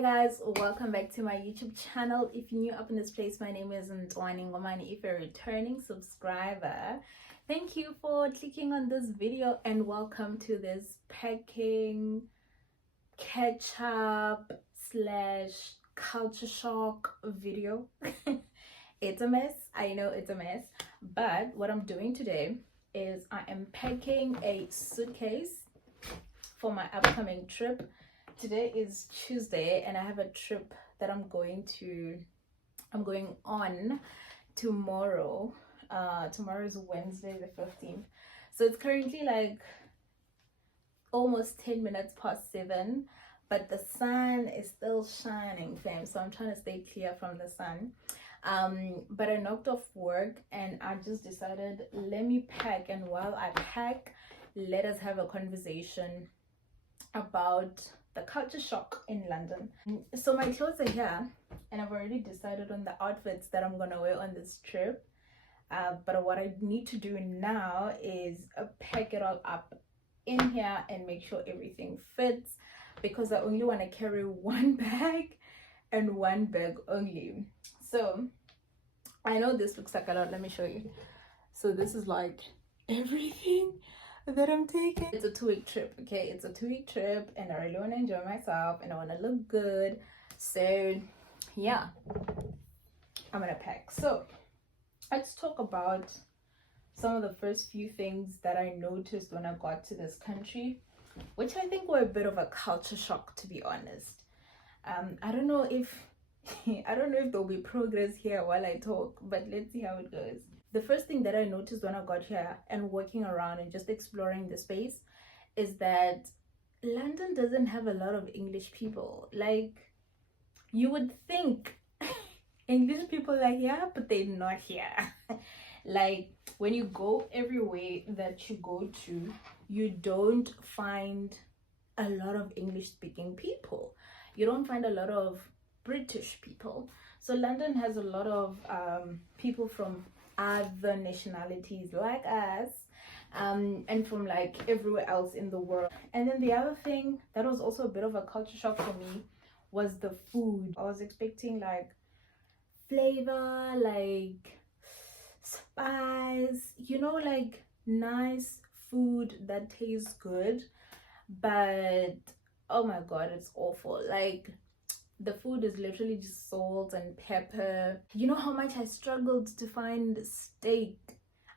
Hey guys, welcome back to my YouTube channel. If you're new up in this place, my name is Ntwanie. If you're a returning subscriber, thank you for clicking on this video and welcome to this packing catch up slash culture shock video. It's a mess, I know it's a mess, but what I'm doing today is I am packing a suitcase for my upcoming trip. Today is Tuesday and I have a trip that I'm going on tomorrow. Tomorrow is Wednesday the 15th. So it's currently like almost 10 minutes past 7, but the sun is still shining, fam. So I'm trying to stay clear from the sun. But I knocked off work and I just decided, let me pack, and while I pack, let us have a conversation about the culture shock in London. So my clothes are here and I've already decided on the outfits that I'm gonna wear on this trip, but what I need to do now is pack it all up in here and make sure everything fits, because I only want to carry one bag and one bag only. So I know this looks like a lot, let me show you. So this is like everything that I'm taking. It's a 2-week trip, okay? It's a 2-week trip and I really want to enjoy myself and I want to look good. So yeah, I'm gonna pack. So let's talk about some of the first few things that I noticed when I got to this country, which I think were a bit of a culture shock, to be honest. I don't know if there'll be progress here while I talk, but let's see how it goes. The first thing that I noticed when I got here and walking around and just exploring the space is that London doesn't have a lot of English people. Like, you would think English people are here, but they're not here. Like, when you go everywhere that you go to, you don't find a lot of English speaking people. You don't find a lot of British people. So London has a lot of people from other nationalities like us, and from like everywhere else in the world. And then the other thing that was also a bit of a culture shock for me was the food. I was expecting like flavor, like spice, like nice food that tastes good, but oh my god, it's awful. Like, the food is literally just salt and pepper. You know how much I struggled to find steak?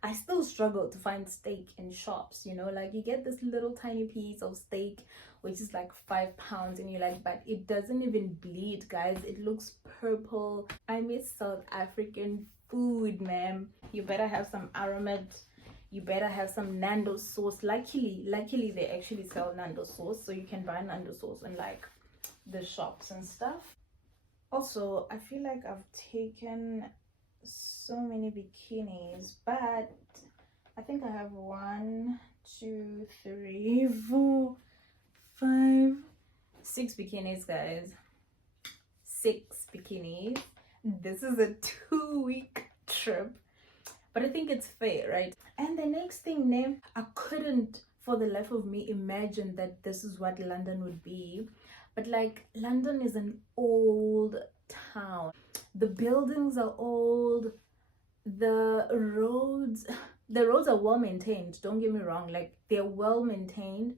I still struggle to find steak in shops, like you get this little tiny piece of steak which is like £5 and you're like, but it doesn't even bleed, guys. It looks purple. I miss South African food, ma'am. You better have some aromat, you better have some Nando sauce. Luckily they actually sell Nando sauce, so you can buy Nando sauce in like the shops and stuff. Also, I feel like I've taken so many bikinis, but I think I have 1, 2, 3, 4, 5, 6 bikinis, guys. 6 bikinis. This is a 2-week trip, but I think it's fair, right? And the next thing, I couldn't for the life of me imagine that this is what London would be. But like, London is an old town. The buildings are old. The roads are well maintained. Don't get me wrong. Like, they're well maintained,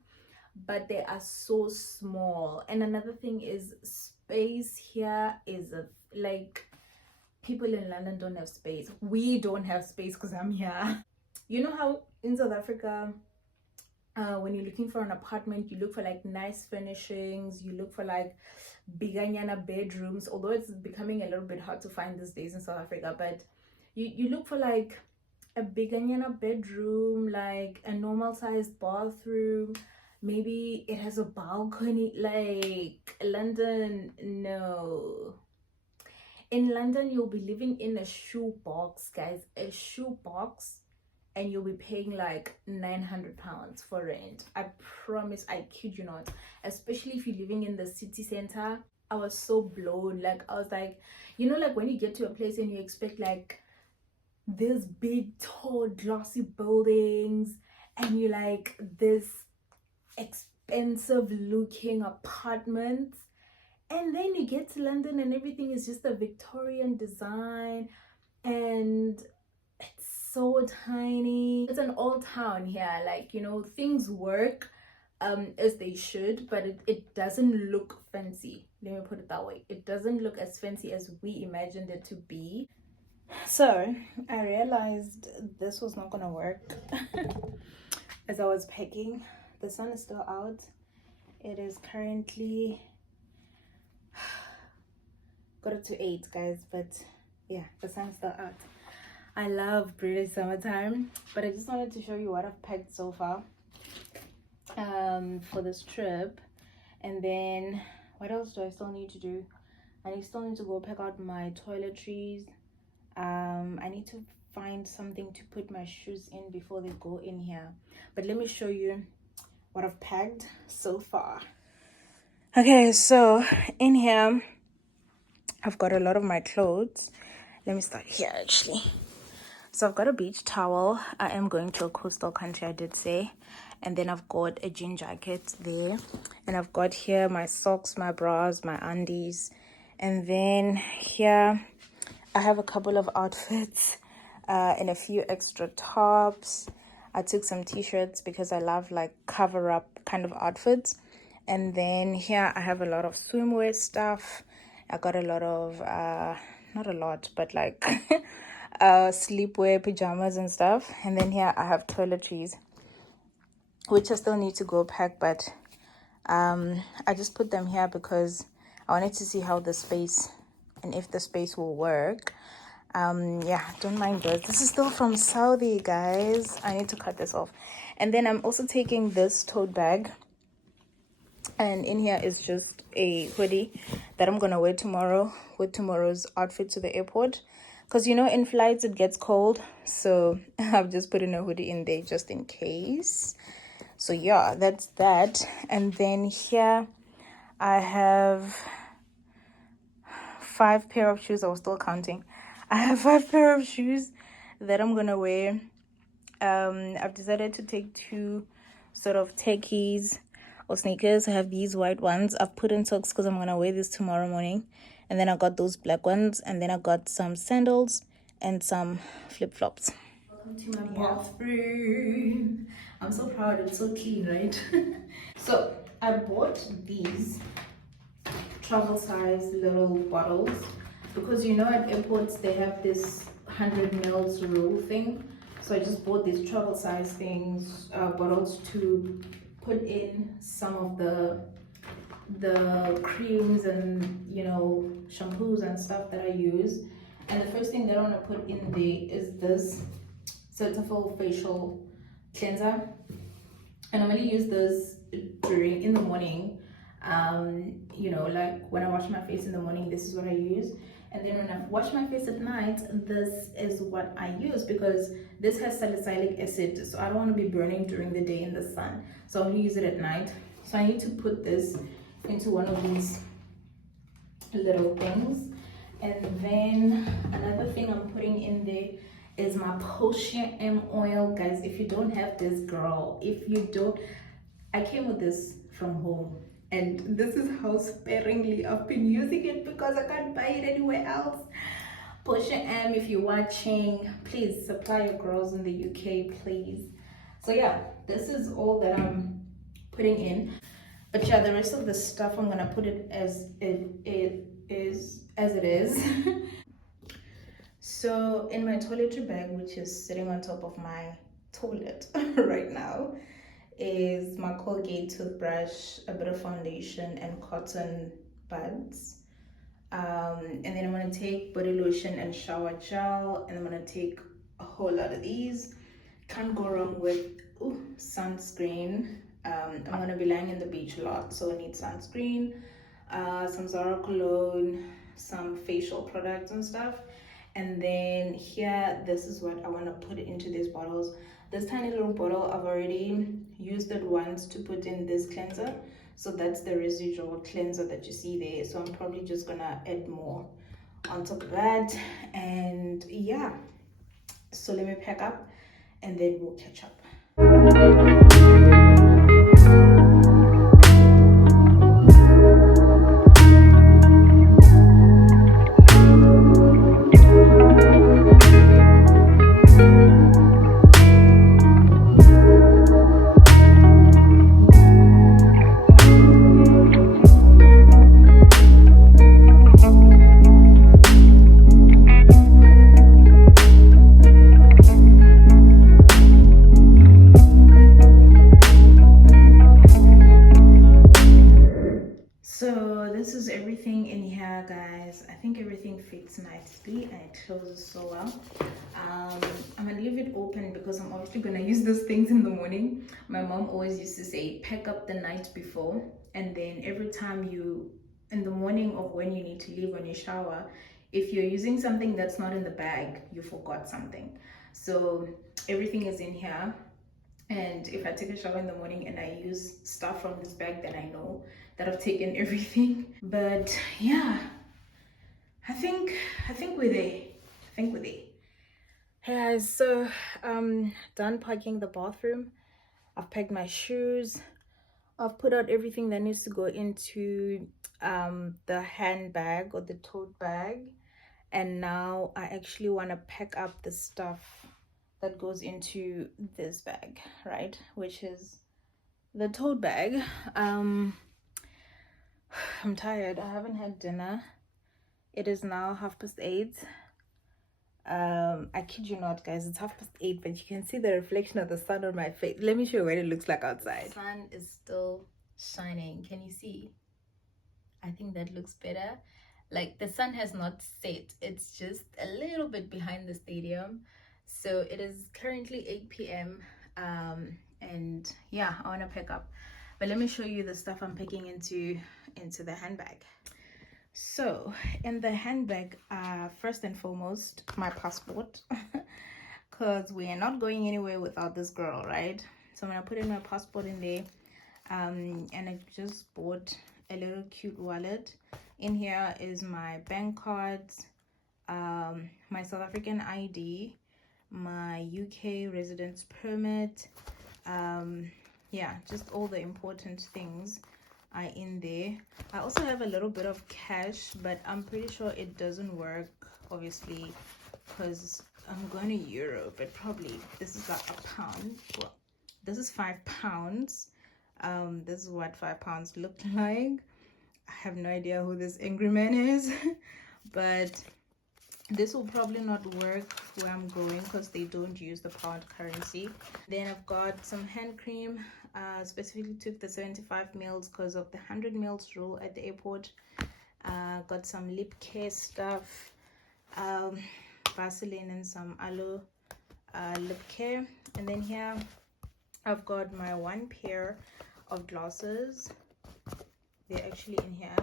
but they are so small. And another thing is, space here is like, people in London don't have space. We don't have space because I'm here. You know how in South Africa, when you're looking for an apartment, you look for like nice furnishings, you look for like biganyana bedrooms, although it's becoming a little bit hard to find these days in South Africa, but you look for like a biganyana bedroom, like a normal sized bathroom, maybe it has a balcony. Like, London, no. In London, you'll be living in a shoebox, guys, a shoebox, and you'll be paying like £900 for rent. I promise, I kid you not. Especially if you're living in the city center. I was so blown. Like, I was like, like when you get to a place and you expect like these big tall glossy buildings and you like this expensive looking apartments, And then you get to London and everything is just a Victorian design, and it's so tiny. It's an old town here, like, you know, things work as they should, but it doesn't look fancy. Let me put it that way. It doesn't look as fancy as we imagined it to be. So I realized this was not gonna work as I was packing. The sun is still out. It is currently got it to 8, guys, but yeah, the sun's still out. I love British summertime, but I just wanted to show you what I've packed so far for this trip. And then what else do I still need to do? I still need to go pack out my toiletries. I need to find something to put my shoes in before they go in here. But let me show you what I've packed so far. Okay, so in here I've got a lot of my clothes. Let me start here actually. So I've got a beach towel. I am going to a coastal country, I did say. And then I've got a jean jacket there. And I've got here my socks, my bras, my undies. And then here I have a couple of outfits and a few extra tops. I took some t-shirts because I love like cover up kind of outfits. And then here I have a lot of swimwear stuff. I got a lot of, not a lot, but like sleepwear, pajamas and stuff. And then here I have toiletries, which I still need to go pack, but I just put them here because I wanted to see how the space and if the space will work. Yeah, don't mind those. This is still from Saudi, guys. I need to cut this off. And then I'm also taking this tote bag, and in here is just a hoodie that I'm gonna wear tomorrow with tomorrow's outfit to the airport, because you know in flights it gets cold, so I've just put in a hoodie in there just in case. So yeah, that's that. And then here I have 5 pair of shoes. I was still counting. I have 5 pair of shoes that I'm gonna wear. I've decided to take 2 sort of techies or sneakers. I have these white ones. I've put in socks because I'm gonna wear this tomorrow morning. And then I got those black ones, and then I got some sandals and some flip-flops. Welcome to my bathroom. I'm so proud. It's so clean, right? So I bought these travel size little bottles because you know at airports they have this 100 ml rule thing. So I just bought these travel size things, bottles, to put in some of the creams and, you know, shampoos and stuff that I use. And the first thing that I want to put in there is this Cetaphil facial cleanser, and I'm going to use this in the morning. You know, like when I wash my face in the morning, this is what I use. And then when I wash my face at night, this is what I use, because this has salicylic acid, so I don't want to be burning during the day in the sun, so I'm going to use it at night. So I need to put this into one of these little things. And then another thing I'm putting in there is my Potion M oil. Guys, if you don't have this, girl, if you don't, I came with this from home, and this is how sparingly I've been using it because I can't buy it anywhere else. Potion M, if you're watching, please supply your girls in the UK, please. So yeah, this is all that I'm putting in. But yeah, the rest of the stuff I'm gonna put it as it is. So in my toiletry bag, which is sitting on top of my toilet right now, is my Colgate toothbrush, a bit of foundation, and cotton buds. And then I'm gonna take body lotion and shower gel, and I'm gonna take a whole lot of these. Can't go wrong with sunscreen. I'm gonna be lying in the beach a lot, so I need sunscreen, some Zara cologne, some facial products and stuff. And then here, this is what I want to put into these bottles. This tiny little bottle, I've already used it once to put in this cleanser, so that's the residual cleanser that you see there. So I'm probably just gonna add more on top of that. And yeah, so let me pack up and then we'll catch up. everything in here, guys. I think everything fits nicely and it closes so well. I'm gonna leave it open because I'm obviously gonna use those things in the morning. My mom always used to say pack up the night before, and then every time you in the morning of when you need to leave when you shower, if you're using something that's not in the bag, you forgot something. So everything is in here, and if I take a shower in the morning and I use stuff from this bag, then I know that I've taken everything. But yeah, I think we're there. I think we're there. Hey guys, so done packing the bathroom. I've packed my shoes. I've put out everything that needs to go into the handbag or the tote bag, and now I actually want to pack up the stuff that goes into this bag, right, which is the tote bag. I'm tired. I haven't had dinner. It is now 8:30. I kid you not, guys, it's 8:30, but you can see the reflection of the sun on my face. Let me show you what it looks like outside. The sun is still shining. Can you see? I think that looks better. Like, the sun has not set, it's just a little bit behind the stadium. So it is currently 8 p.m. And yeah, I want to pick up, but let me show you the stuff I'm picking into the handbag. So in the handbag, first and foremost, my passport, because we are not going anywhere without this girl, right? So I'm gonna put in my passport in there. And I just bought a little cute wallet. In here is my bank cards, my South African ID, my UK residence permit, yeah, just all the important things are in there. I also have a little bit of cash, but I'm pretty sure it doesn't work, obviously, because I'm going to Europe. But probably this is like £1. Well, this is £5. This is what £5 look like. I have no idea who this angry man is, but this will probably not work where I'm going because they don't use the pound currency. Then I've got some hand cream. Specifically took the 75 mils because of the 100 mils rule at the airport. Got some lip care stuff, Vaseline and some aloe lip care. And then here I've got my one pair of glasses. They're actually in here.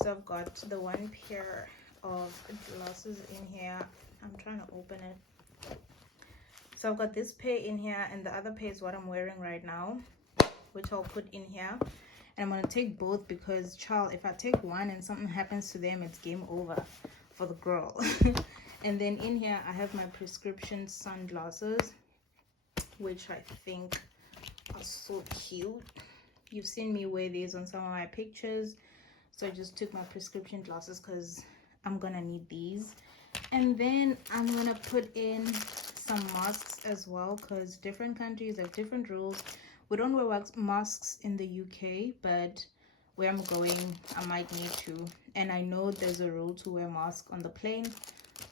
So I've got the one pair of glasses in here. I'm trying to open it. So I've got this pair in here, and the other pair is what I'm wearing right now, which I'll put in here. And I'm going to take both because, child, if I take one and something happens to them, it's game over for the girl. And then in here I have my prescription sunglasses, which I think are so cute. You've seen me wear these on some of my pictures, so I just took my prescription glasses because I'm gonna need these. And then I'm gonna put in some masks as well, because different countries have different rules. We don't wear masks in the UK, but where I'm going I might need to. And I know there's a rule to wear masks on the plane,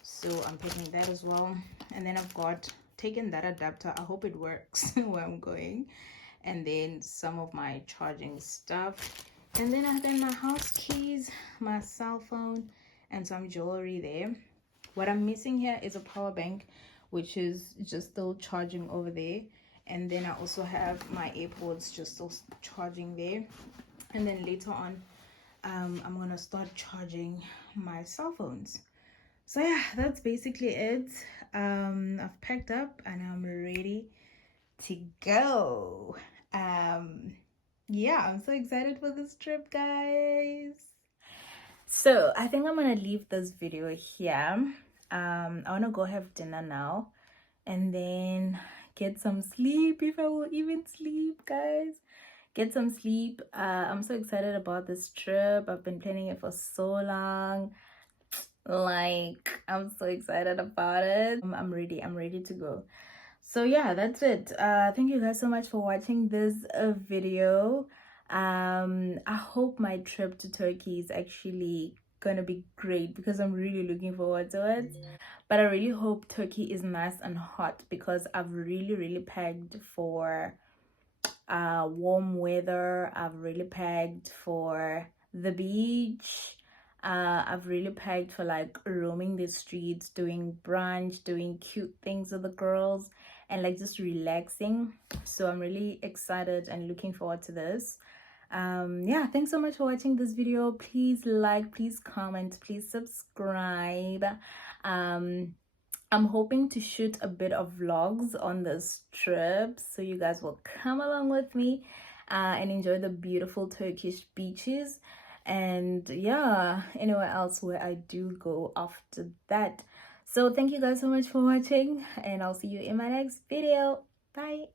so I'm picking that as well. And then I've got taken that adapter. I hope it works where I'm going. And then some of my charging stuff. And then I have my house keys, my cell phone, and some jewelry there. What I'm missing here is a power bank, which is just still charging over there. And then I also have my AirPods just still charging there. And then later on, I'm gonna start charging my cell phones. So yeah, that's basically it. I've packed up and I'm ready to go. Yeah, I'm so excited for this trip, guys. So I think I'm gonna leave this video here. I want to go have dinner now and then get some sleep, if I will even sleep, guys. Get some sleep. I'm so excited about this trip. I've been planning it for so long. Like, I'm so excited about it. I'm ready to go. So yeah, that's it. Thank you guys so much for watching this video. I hope my trip to Turkey is actually gonna be great because I'm really looking forward to it. But I really hope Turkey is nice and hot because I've really packed for warm weather. I've really packed for the beach. I've really packed for like roaming the streets, doing brunch, doing cute things with the girls, and like just relaxing. So I'm really excited and looking forward to this. Yeah, thanks so much for watching this video. Please like, please comment, please subscribe. I'm hoping to shoot a bit of vlogs on this trip, so you guys will come along with me and enjoy the beautiful Turkish beaches, and yeah, anywhere else where I do go after that. So thank you guys so much for watching, and I'll see you in my next video. Bye.